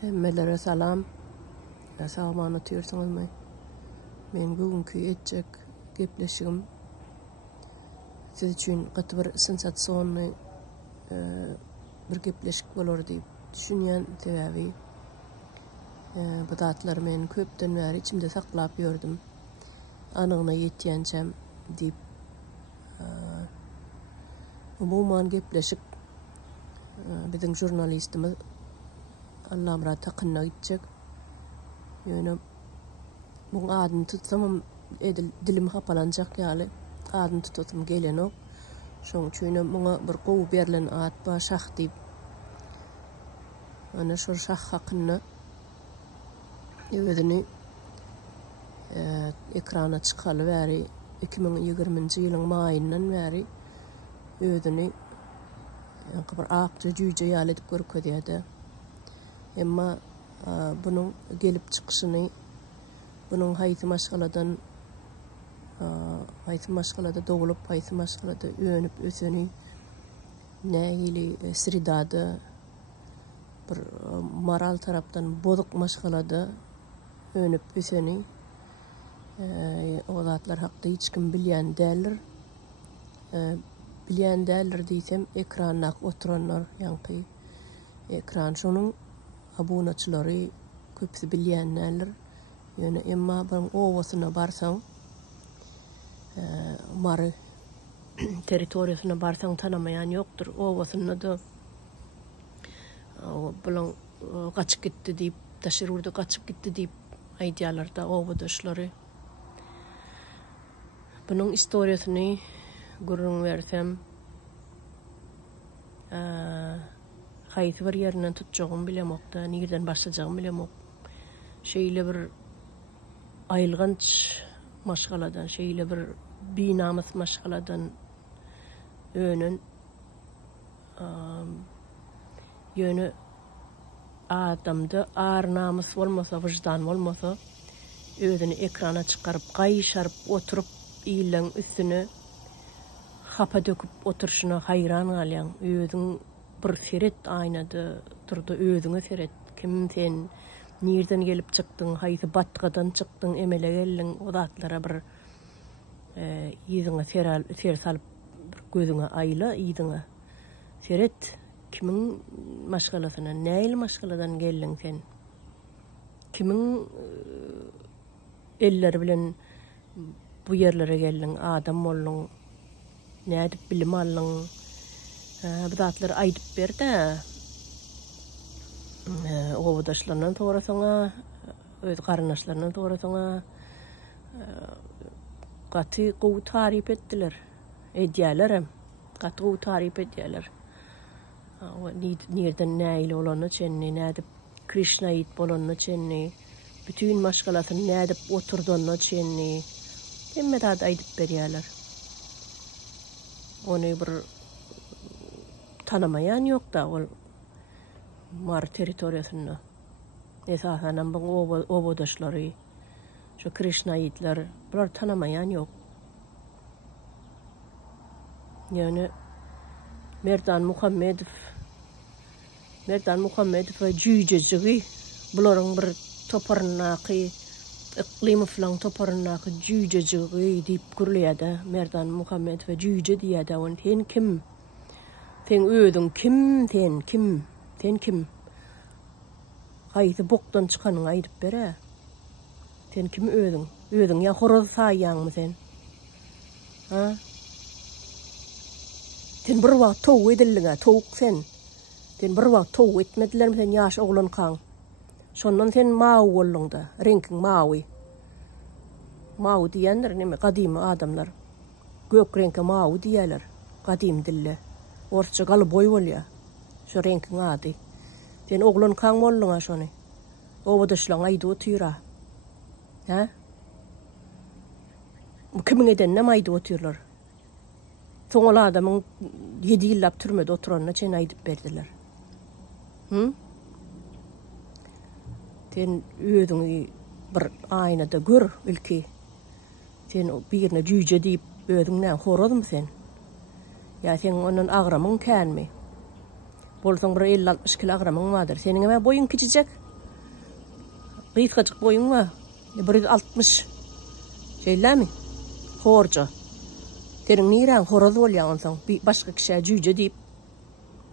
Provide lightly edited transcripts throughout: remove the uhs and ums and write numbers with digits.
Hemmelere salam. Sağ anlatıyorsunuz mu? Men bugünkü etjek gepleşigim siz üçün gaty bir sensasyonly bir gepleşik bolar diýip düşünýän sebäbi bu datlar men köpden bäri içimde saklap ýördüm. Anygyna ýetýänçem diýip umuman gepleşik bizim jurnalistimiz Allah murat taqynna gitjek. Ýöne bu adyny tutsam dilim hapalanjak ýaly. Adyny tutasym gelenok. Şoň üçin muňa bir gowy berilen ad ba şah diýip. Ana şu şah hakynda özüni ekrana çykaly bäri 2020-nji ýylyň maýyndan bäri özüni bir akça jüýje ýaly edip görkezýärdi. Emma bunun gelip çıkışını, bunun haýsy maşgalada doğulup, haýsy maşgalada öňüp öseni, näýili sridada, bir moral tarapdan bozuk maşgalada öňüp öseni, o zatlar hakda hiç kim bilýän däldir. Bilýän däldir diýsem, ekrana oturanlar, ýa-ni ekran şonuň abunaçylary köpsi bilýänler. Ýöne emma bu owasyna barsaň, mary territoriýasyna barsaň tanamaýan ýokdur. Owasyna da bulan gaçyp gitdi diýip, taşyrurda gaçyp gitdi diýip aýdýarlar da owadaşlary. Bunun istoriýasyny gurrun bersem, haýsy bir ýerinden tutjagym bilemokda, nirden başlajagym bilemok. Şeýle bir aýylganç maşgaladan, şeýle bir binamys maşgaladan önün ýöne adamda ar namys bolmasa, wyjdan bolmasa, özüni ekrana çykaryp, gaýşaryp oturup ýylyň üstüne hapa döküp oturşuna hayran galýan, özüň bir seret aýnada durdy, özüňe seret. Kim sen, nirden gelip çykdyň, haýsy batgadan çykdyň, emele geldiň, o zatlara bir ýüzüňe ser salyp, bir gözüňe aýla, ýydyňe seret. Kimiň maşgalasyna, näil maşgaladan geldiň sen? Kimiň elleri bilen bu yerlere geldiň, adam boldyň, nädip bilim aldyň? Bu zatlar aýdyp berdi. Owadaşlaryndan sorasaňa, öz garyndaşlaryndan sorasaňa gaty gowy taryp etdiler. Edýärler, gaty gowy taryp edýärler. Nirden näil bolany çenni, nädip Krishna ýit bolany çenni, bütün maşgalasyny nädip oturdyny çenni. Hemme zat aýdyp berýärler. Ony bir tanamayan ýok da ol mar territoriýasyny. Esasen bu owadaşlary, şu Krishna ýitler, bular tanamayan ýok. Ýöne Merdan Muhammedow we jüýjejigi bularyň bir toparnaky, iklimi filan toparnaky jüýjejigi diýip gürleýärdi. Merdan Muhammedow we jüýje diýärdi. On sen kim? Sen özüň kim? Sen kim? Haýsy bokdan çykanyň aýdyp bere. Sen kim özüň? Özüň ýa horoz saýýanmy sen? Ha? Sen bir wagt tow edildiňe, towuk sen. Sen bir wagt tow etmedilermi sen ýaş oglan kaň? Şondan sen mawy boldyň da, renkiň mawy. Mawy diýenler neme? Gadymy adamlar. Gök renkli mawy diýerler. Gadym dille. Orça galy boý bolýar. Şu renkiň ady. Sen oglan kaň boldyň şony. Owadaşlaryň aýdy otyra. Ha? Kimin eden näme aýdy otyrlar? Soňal adamyň 7 ýyllap türmede oturanyna çen aýdyp berdiler. Sen özüňi bir aýnada gör ilki. Sen birine jüýje diýip özüňden horodmy sen? Ya sen onun agramyň känmi? Bolsaň bir 50-60 kilo agramyň bardyr. Seniň boýuň kiçijek. Kıyıtkacık boyun var. 160. Şeyler mi? Horca. Terin niren horoz bolýan soň bir başga kişi jüje deyip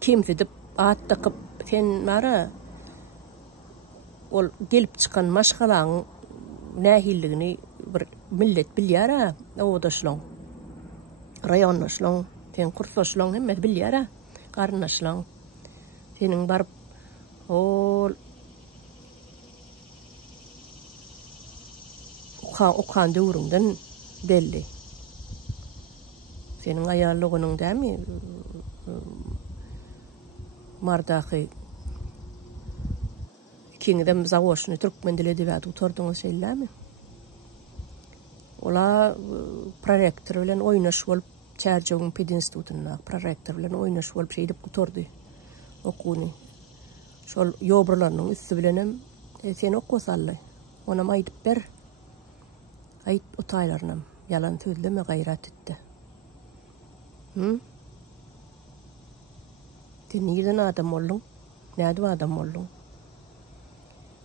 kimsedip at takıp sen mara ol gelip çıkan maşgalaň nähilligini bir millet bilýär o daşlaň raýonlaşlaň sen kursaşlaň hemme bilýär garnaşlaň senin barıp ol okan döwründen belli. Senin ayarlygynyň dämi mardaky kingdem zawoşny türkmen dili edebiyatı tutardyňyz şeýlämi? Ola prorektor bilen oýnaş bolup Çerjogyň pedinstitutyna prorektor bilen oýnaş bolup şeýdip tutardy okuny. Şol ýobralarynyň üstü bilenem sen okusaly. Ona aýdyp ber. Aýt utaýlarynam yalan söýleme gaýrat etdi. Sen nirden adam boldun? Näde adam boldun?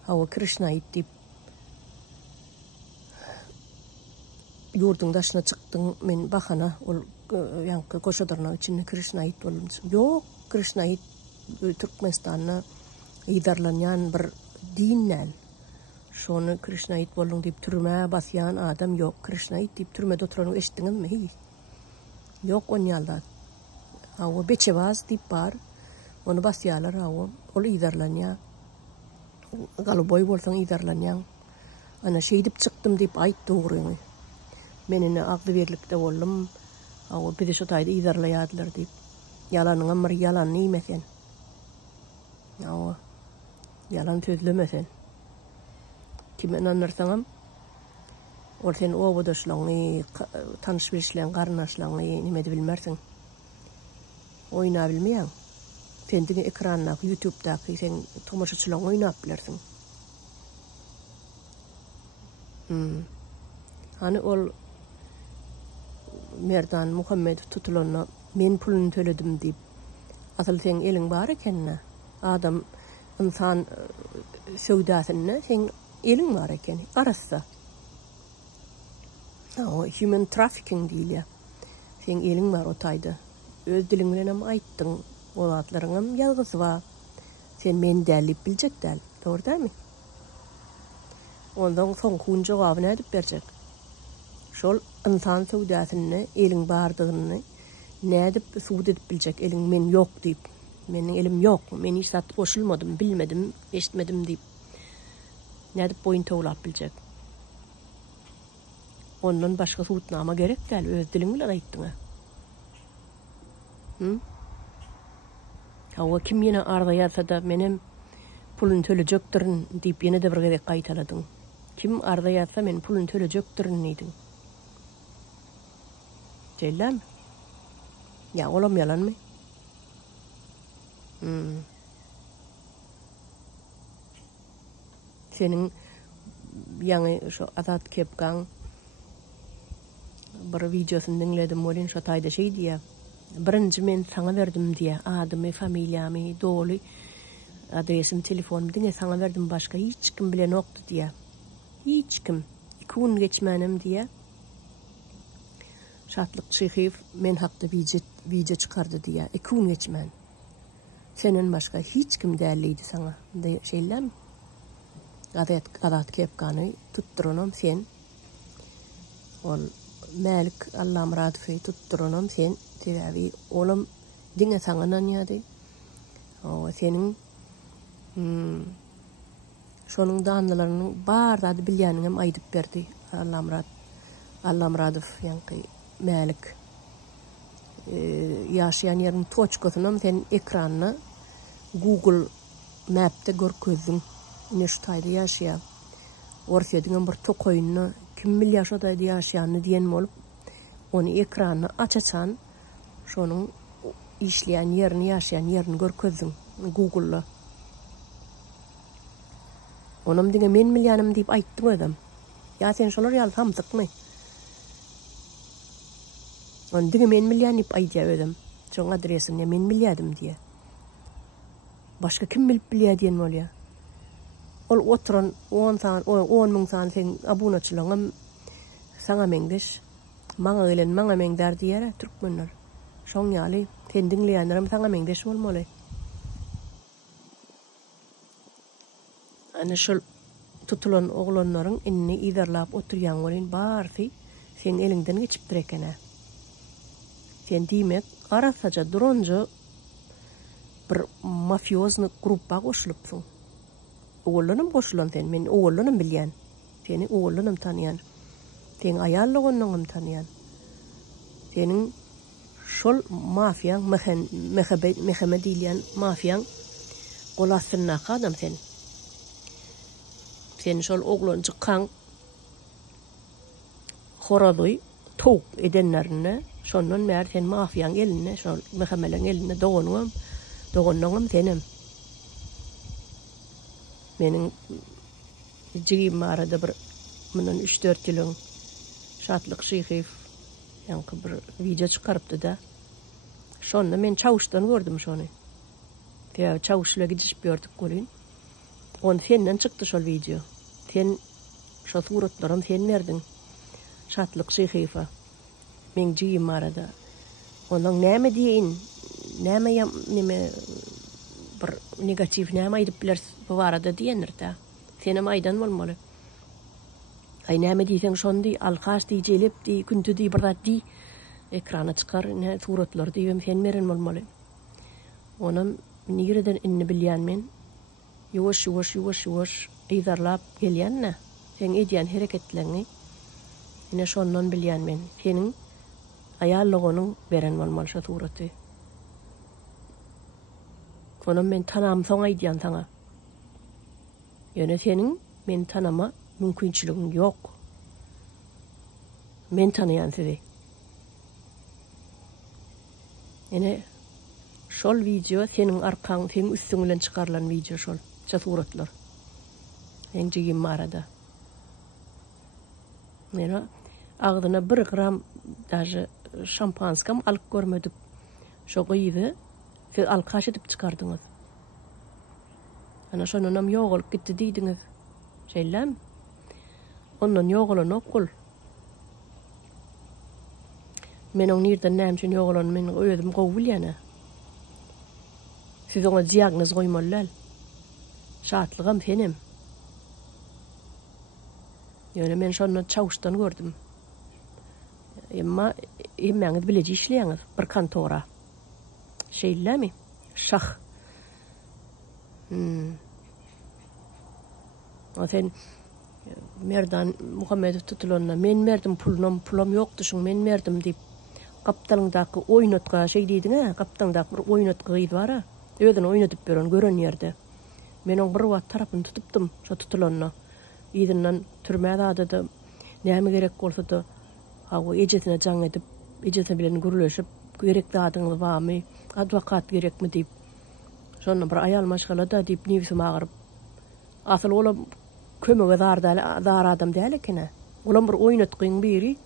Hawa Krishna aýtdy. Yurdun daşına çıktın men bakana ol yankı koşadarına içinde Krishna aýtdy bolmş. Ýok, Krishna aýt Türkmenistan'a ýydarlanýan bir dinden. Şonu Krishna aýt boldun diýip türme basýan adam ýok. Krishna aýt diýip türmede oturanyň eşitdiňizmi? Ýok on ýalda. Hawa beçebaz diýip bar. Onu basýarlar hawa. Ol ýydarlanýar. Galyboy bolsaň ýydarlanýan. Ana şeýdip çykdym diýip aýtdy dogryny. Menine agdy berlikde boldum. Hawa bizi şo taýda ýydarlaýardylar diýip. Yalanyň bir yalan näme Hawa. Yalan sözlemesen. Kime inanırsaňam ol sen owodaşlaňy tanyş bilişleň garnaşlaňy nimedi bilmersiň. Oýna bilmeýäň. Sendigi ekranda YouTube'daky sen tomaşaçylaň oýnap bilersiň. Hani ol Merdan Muhammed tutulanyna men pulunu töledim diýip asal sen eliň bar ekenne adam insan söwdasyny sen eliň bar eken arassa. Human trafficking diýilýär. Sen eliň bar o taýda. Öz diliň bilen hem aýtdyň. Olatlaryňam ýalgyz bar. Sen meni dälip biljek däl. Dogrymy? Ondan soň kun jogaby nädip berjek? Şol insan söwdasyny eliň bardygyny nädip suwd edip biljek? Eliň men ýok diýip. Meniň elim ýok. Men hiç zat goşulmadym, bilmedim, eşitmedim diýip. Nädip boyun towlap biljek? Ondan başga suwdnama gerek däl. Öz diliň bilen aýtdyň. Hawa kim ýene ardaýarsa da menem pulun tölejekdirin diýip ýene de bir gerek gaýtaladyň. Kim ardaýarsa men pulun tölejekdirin diýdiň. Jeýlem? Ya olam yalanmy? Senin ýaňy şo Azat Kepgaň bir videosunu dinledim bolin şo taýda şey diýär. Birinji men saňa berdim diýär. Adymy, familiýamy, doly, adresim, telefonumy diňe saňa berdim, başga hiç kim bilen okdy diýär. Hiç kim. 2 gün geçmenim diýär. Şatlyk Çyhyw men hakda video çykardy diýär. 2 gün geçmen. Senden başga hiç kim dälleýdi saňa. Şeýlem? Azat Kepgany tutturanam sen. Ol Melik Allamradowy tutturanam sen. Tebi olam diňe saňa nanýady. O senin şonuň danlarynyň bar zady bilýäniňi hem aýdyp berdi. Allamradow ýanky Melik ýaşaýan ýeriniň toçkasyny sen ekranyna Google Map'te görkezdiň. Ne şu taýda ýaşaýar. Orsa diňen bir tokoýuny kim bilýär şo taýda ýaşaýany diýen bolup onu ekranyna açaçan şonuň işleýän ýerini ýaşaýan ýerini görkezdiň Google'la. Onam diňe men bilýänim diýip aýtdy adam. Ya sen şolar ýaly hamsykmy? On diňe men bilýän diýip aýdýar adam. Şoň adresini men bilýärdim diýe. Başga kim bilip bilýär diýen bolýar. ol oturan 10 ming san sen abunaçılığım sana mengdeş. Maňa gelen maňa mengder diýär türkmenler. Şoň ýaly sen dinleýänlerim sana mengdeş bolmaly. Ana şol tutulan oglanlaryň inni iderlap oturýan bolyn barsy sen elinden geçipdir ekene. Sen diýmek garasaja duronja bir mafiozny gruppa goşulypsyň. Oğlanım goşulan sen, men oğlanım bilýän. Seni oğlanım tanıyan. Sen ayallygynňam tanıyan. Senin şol mafiyan Mehmet diýen mafiyan golasyna adam sen. Sen şol oglan çykan horadoy tok edenlerine şondan mer sen mafiyan eline şol Mehmet'in eline doğunňam senem. Menin jigim arada bir mundan 3-4 ýylyň Şatlyk Şyhyf ýa-ni bir video çykarypdy da. Şonda men çawuşdan gördüm şonu. Diýär çawuşla gidip gördük bolyn. On senden çykdy şol video. Sen şo suratlarym sen berdin. Şatlyk Şyhyfa. Men jigim arada. Onuň näme diýin? Näme bir negativ näme aýdyp biler bu arada diýenler de. Senem aýdan bolmaly. Ay näme diýseň şondy alqaş diýjelip diýip gündü diýip bir zat diýip ekrana çykar, ne suratlar diýip sen meren bolmaly. Onam nireden inni bilýän men. Ýuwaş ýyzarlap gelýänne. Sen edýän hereketlerini ine şondan bilýän men. Seniň aýallygynyň beren bolmaly şo suraty. Onam men tanam soň aýdýan saňa. Ýöne seniň men tanama mümkinçiligin ýok. Men tanıyan sizi. Ene şol video senin arkaň, senin üstüňden çykarlan video şol. Şo suratlar. En jigim arada. Mena agdyna 1 gram daşy şampanskam alyp görmedik. Şo gyýdy. Siz alkaş edip çykardyňyz. Ana şonunam ýogul gitdi diýdiňiz. Şeýlem. Ondan ýogulan okul. Men oň nirden näme üçin ýogulan men özüm gowy bilýän. Siz oňa diagnoz goýmalylar. Şatlygam senem. Ýöne men şonu çawuşdan gördüm. Emma emmäňiz bileji işleýäňiz bir kantora. Şeýlemi? Şah. O sen merdan Muhammed tutulanna men merdim pulam ýokdy şuň men merdim diýip kaptalyňdaky oýnatga şey diýdiň ha, kaptalyňdaky bir oýnatga gyýdy bara. Öýden oýnatyp beren gören ýerde. Men oň bir wagt tarapyny tutupdym şo tutulanna. Ýydynyň türmäde adadı näme gerek bolsa da hawa ejesine jaň edip, ejesine bilen gürleşip gerekli adyňy barmy, adwokat gerekmi diýip. Şonu bir aýal maşgalada diýip nefsim agyryp. Asıl olam kömege dar adam däl ekene. Olam bir oýnatgyň biri.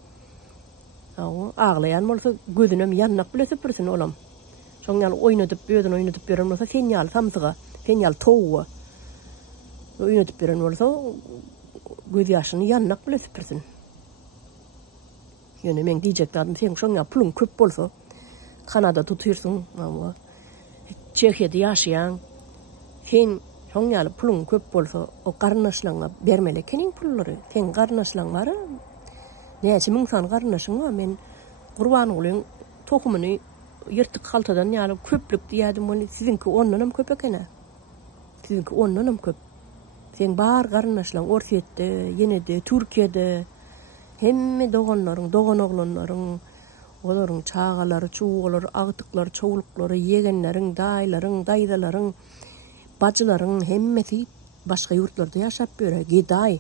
Hawa aglayan bolsa gözünem ýannak bilesip birsin olam. Şoň ýaly oýnatyp beren bolsa sen ýaly samsyga, sen ýaly towa. Oýnatyp beren bolsa göz ýaşyny ýannak bilesip birsin. Ýöne men diýjekdim sen şoň ýaly pulun köp bolsa Kanada tutyrsyň, hawa Çehya'da ýaşaýan, sen şoň ýaly pulun köp bolsa o garnaşlaňa bermeli kenin pullary. Sen garnaşlaňlary näçe ming san garnaşyň var, men gurban bolyň tohumyny ýyrtyk haltadan ýaly köplük diýädim bolýar. Sizinki ondanam köp ekene. Sizinki ondanam köp. Sen bar garnaşlaň Orsetde, ýene-de Türkiýede hemme dogan oglanlaryň olaryň çağalary, çuwgalary, agtyklary, çowluklary, ýegenleriň, daýlaryň, daýdalaryň, bajylaryň hemmesi başga ýurtlarda ýaşap ýörer. Giday.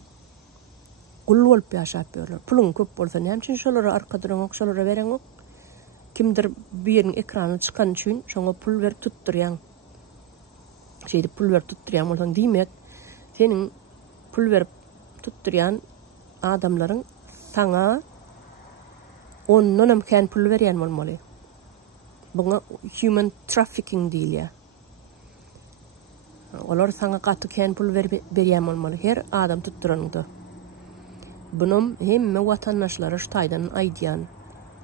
Gul bolup ýaşap ýörer. Pulun köp bolsa näme üçin şolary arkadan okşalara beren ok? Kimdir bir ýeriň ekrany çykan üçin şoňa pul berip tutdurýan. Şeýdi pul berip tutdurýan bolsaň diýmek, seniň pul berip tutdurýan adamlaryň saňa ondan hem pul berýän bolmaly. Buňa human trafficking diýilýär. Olar sana gaty kän pul berýän bolmaly. Her adam tutturanydy. Bunun hemme watandaşlara ştaýdan aýdýan.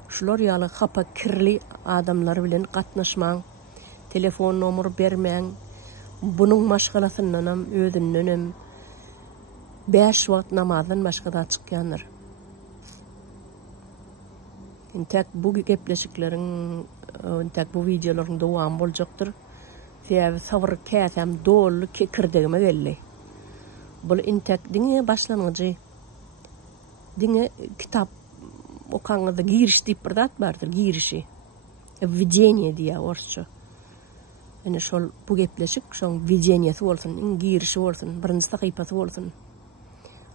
Şular ýaly hapa kirli adamlar bilen gatnaşmaň, telefon nomer bermäň. Bunun maşgalasyndan özünden 5 wagt namazdan başga da çykýanlar. Intek bu gepleşikleriň, intek bu videolaryň dowam boljakdyr. Sebäbi sabr käsem dolu kekirdigime geldi. Bul intek diňe başlangyjy. Diňe kitap okaňyzda giriş diýip bir zat bardyr, girişi. Введение diýär orsça. Ene şol bu gepleşik şoň wwedieniýeti bolsun, girişi bolsun, birinji sahypasy bolsun.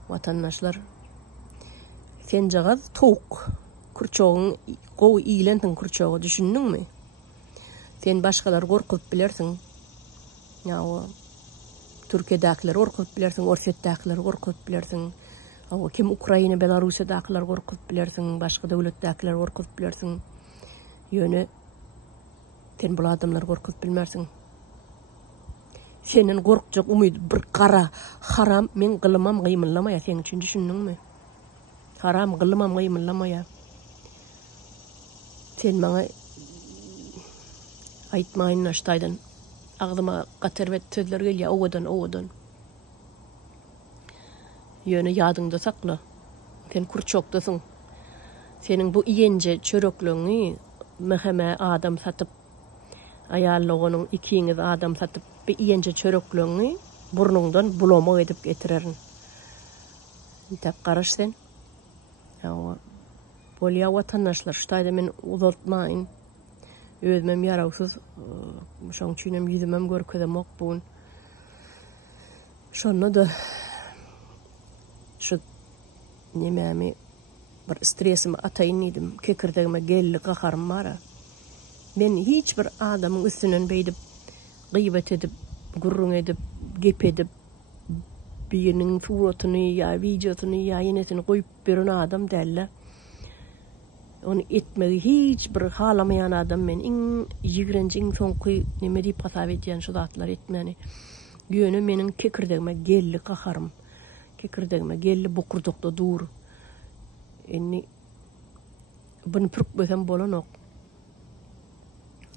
Watandaşlar sen jagaz tok kurçogyň gowy iýlendiň kurçogy düşündiňmi? Sen başgalar gorkup bilersiň. Ýa-o Türkiýedäkiler gorkup bilersiň, Orsetdäkiler gorkup bilersiň. O kim Ukraina, Belarusiýadakiler gorkup bilersiň, başga döwletdäkiler gorkup bilersiň. Ýöne sen bu adamlar gorkup bilmersiň. Senin gorkjak umyd bir kara haram men gylmam gymylamaýa sen üçin düşündiňmi? Haram gylmam gymylamaýa. Sen maňa aýtmaýyn naştaýdan agdyma gaterwet sözler gelýär owadan. Ýöne ýadyňda sakla. Sen kurçokdasyň. Senin bu iýence çörekleňi meheme adam satyp aýallygonyň ikiňiz adam satyp bir iýence çörekleňi burnundan bulama edip getirerin. Intep garaş sen. Ýa-o bolýa watandaşlar ştaýda men uzatmaýyn. Özümem ýarawsyz, şoň üçinem ýüzümem görkezemok bugün. Şonu da şu nemämi bir stresimi ataýyn diýdim, kekirdigime gelli gaharym bar. Men hiç bir adamyň üstünden beýdip gıybet edip, gurrun edip, gep edip biriniň suratyny ýa videosyny ýa ýenesini goýup beren adam dälle. Onu etmegi hiç bir halamayan adam men ýigrenjiň soňky neme diýip hasap edýän şu zatlar etmeni. Ýöne meniň kekirdigime gelli gaharym. Kekirdigime gelli bukurdukda dur. Enni bunu pürkbesem bolanok.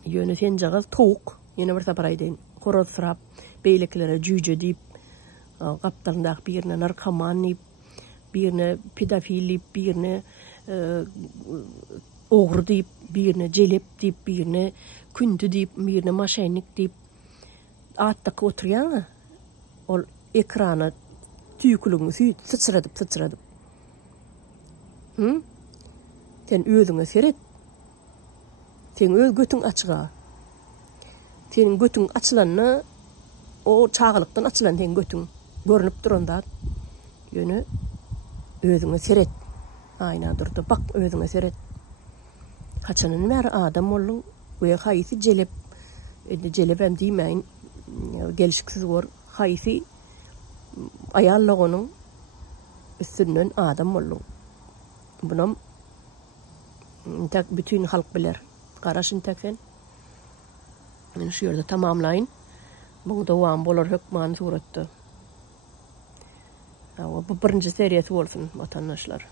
Ýöne sen jagaz towuk, ýene bir sapar aýdyn. Horoz sırap, beýleklere jüje diýip, gapdaryndaky birine narkoman diýip, birine pedofil diýip, birine ogry diýip, birine jelep diýip, birine kündü diýip, birine maşenik diýip atdaky oturýan ol ekrana tüýkülüňi sıçradyp. Sen özüňe seret. Sen öz götüň açyga. Senin götüň açylanyna o çağılykdan açylan sen götüň görünüp duranda ýöne özüňe seret. Aýna durdy, bak özüňe seret. Haçanyň näme adam boldun, we haýsy jelep, jelepem diýmeýin, gelişiksiz gor, haýsy aýallygonyň üstünden adam boldun. Bunam tak bütün halk biler. Garaşyn taksen. Men şu ýerde tamamlaýyn. Bu dowam bolar hökman suratda. Bu birinji seriýasy bolsun watandaşlar.